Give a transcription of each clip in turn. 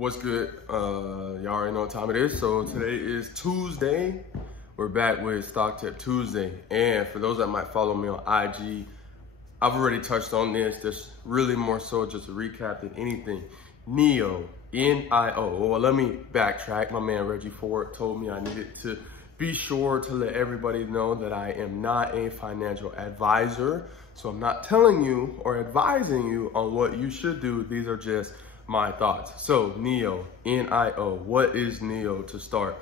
What's good? Y'all already know what time it is. So today is Tuesday. We're back with Stock Tip Tuesday. And for those that might follow me on IG, I've already touched on this. There's really more so just a recap than anything. NIO, N-I-O. Well, let me backtrack. My man Reggie Ford told me I needed to be sure to let everybody know that I am not a financial advisor. So I'm not telling you or advising you on what you should do. These are just my thoughts. So NIO, N-I-O. What is NIO to start?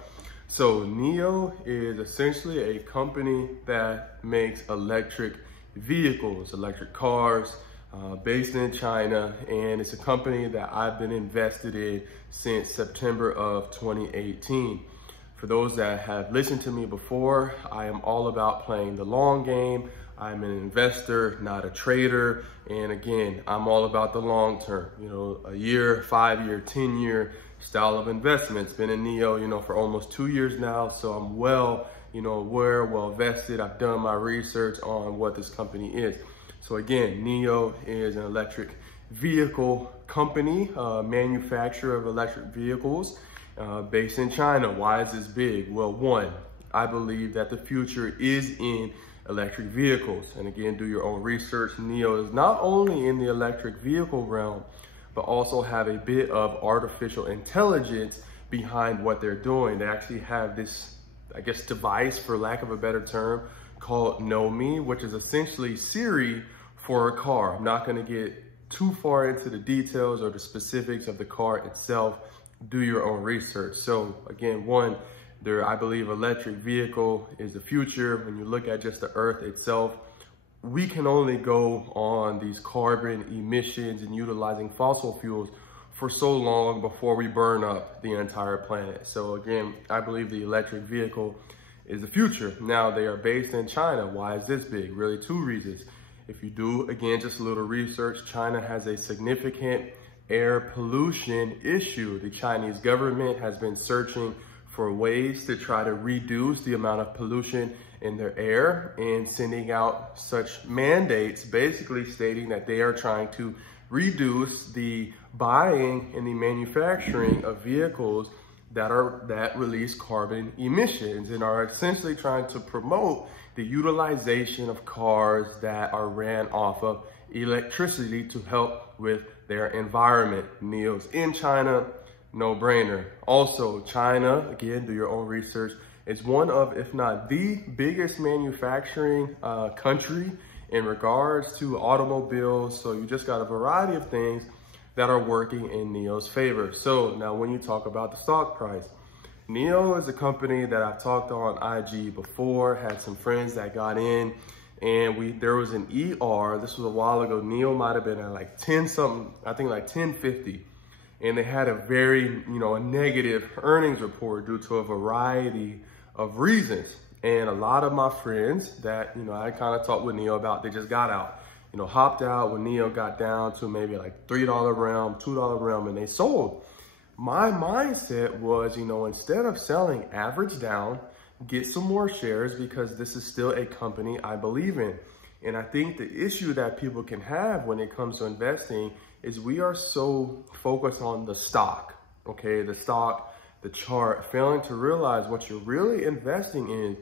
So NIO is essentially a company that makes electric vehicles, electric cars, based in China, and it's a company that I've been invested in since September of 2018. For those that have listened to me before, I am all about playing the long game. I'm an investor, not a trader. And again, I'm all about the long term, a year, 5 year, 10-year style of investments. Been in NIO, for almost 2 years now. So I'm well vested. I've done my research on what this company is. So again, NIO is an electric vehicle company, manufacturer of electric vehicles based in China. Why is this big? Well, one, I believe that the future is in electric vehicles. And again, do your own research. NIO is not only in the electric vehicle realm, but also have a bit of artificial intelligence behind what they're doing. They actually have this, device, for lack of a better term, called Know Me, which is essentially Siri for a car. I'm not gonna get too far into the details or the specifics of the car itself. Do your own research. So again, one, I believe electric vehicle is the future. When you look at just the earth itself, we can only go on these carbon emissions and utilizing fossil fuels for so long before we burn up the entire planet. So again, I believe the electric vehicle is the future. Now, they are based in China. Why is this big? Really, two reasons. If you do, again, just a little research, China has a significant air pollution issue. The Chinese government has been searching for ways to try to reduce the amount of pollution in their air and sending out such mandates, basically stating that they are trying to reduce the buying and the manufacturing of vehicles that release carbon emissions, and are essentially trying to promote the utilization of cars that are ran off of electricity to help with their environment. NIO's in China, no brainer. Also, China, again, do your own research, is one of, if not the biggest manufacturing country in regards to automobiles. So you just got a variety of things that are working in NIO's favor. So now when you talk about the stock price, NIO is a company that I've talked on IG before, had some friends that got in, and there was an ER, this was a while ago, NIO might have been at like 10 something, I think like 1050. And they had a very, a negative earnings report due to a variety of reasons. And a lot of my friends that, I kind of talked with NIO about, they just got out, hopped out when NIO got down to maybe like $3 realm, $2 realm, and they sold. My mindset was, instead of selling, average down, get some more shares, because this is still a company I believe in. And I think the issue that people can have when it comes to investing is we are so focused on the stock, okay? The stock, the chart, failing to realize what you're really investing in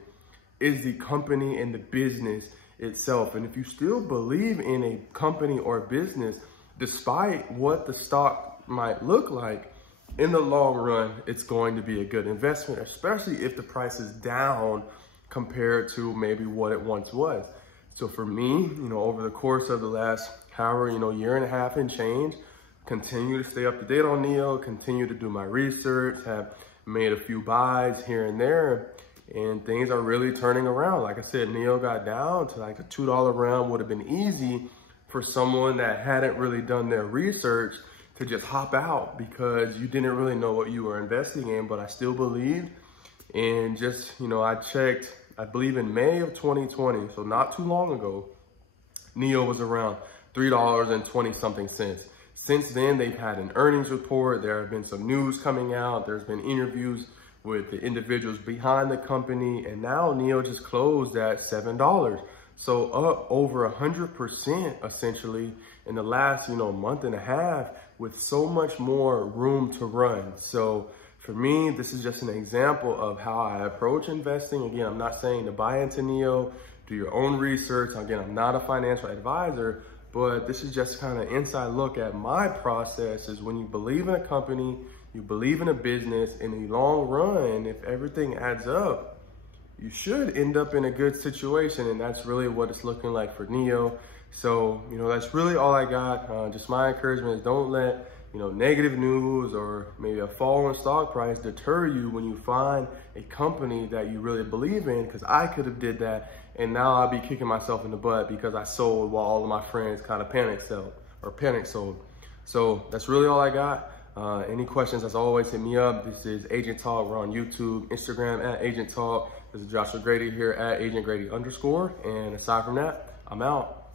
is the company and the business itself. And if you still believe in a company or business, despite what the stock might look like, in the long run, it's going to be a good investment, especially if the price is down compared to maybe what it once was. So for me, over the course of the last year and a half and change, continue to stay up to date on NIO, continue to do my research, have made a few buys here and there, and things are really turning around. Like I said, NIO got down to like a $2 round. Would have been easy for someone that hadn't really done their research to just hop out because you didn't really know what you were investing in, but I still believed. And just, I checked, I believe in May of 2020, so not too long ago, NIO was around $3.20 something cents. Since then, they've had an earnings report. There have been some news coming out. There's been interviews with the individuals behind the company. And now NIO just closed at $7. So up over 100% essentially in the last, month and a half, with so much more room to run. So for me, this is just an example of how I approach investing. Again, I'm not saying to buy into NIO, do your own research. Again, I'm not a financial advisor, but this is just kind of inside look at my process. Is when you believe in a company, you believe in a business, in the long run, if everything adds up, you should end up in a good situation. And that's really what it's looking like for NIO. So, that's really all I got. Just my encouragement is don't let, negative news or maybe a fall in stock price deter you when you find a company that you really believe in, because I could have did that and now I'll be kicking myself in the butt because I sold while all of my friends kind of panic sold. So that's really all I got. Any questions, as always, hit me up. This is Agent Talk. We're on YouTube, Instagram at Agent Talk. This is Joshua Grady here at Agent Grady _. And aside from that, I'm out.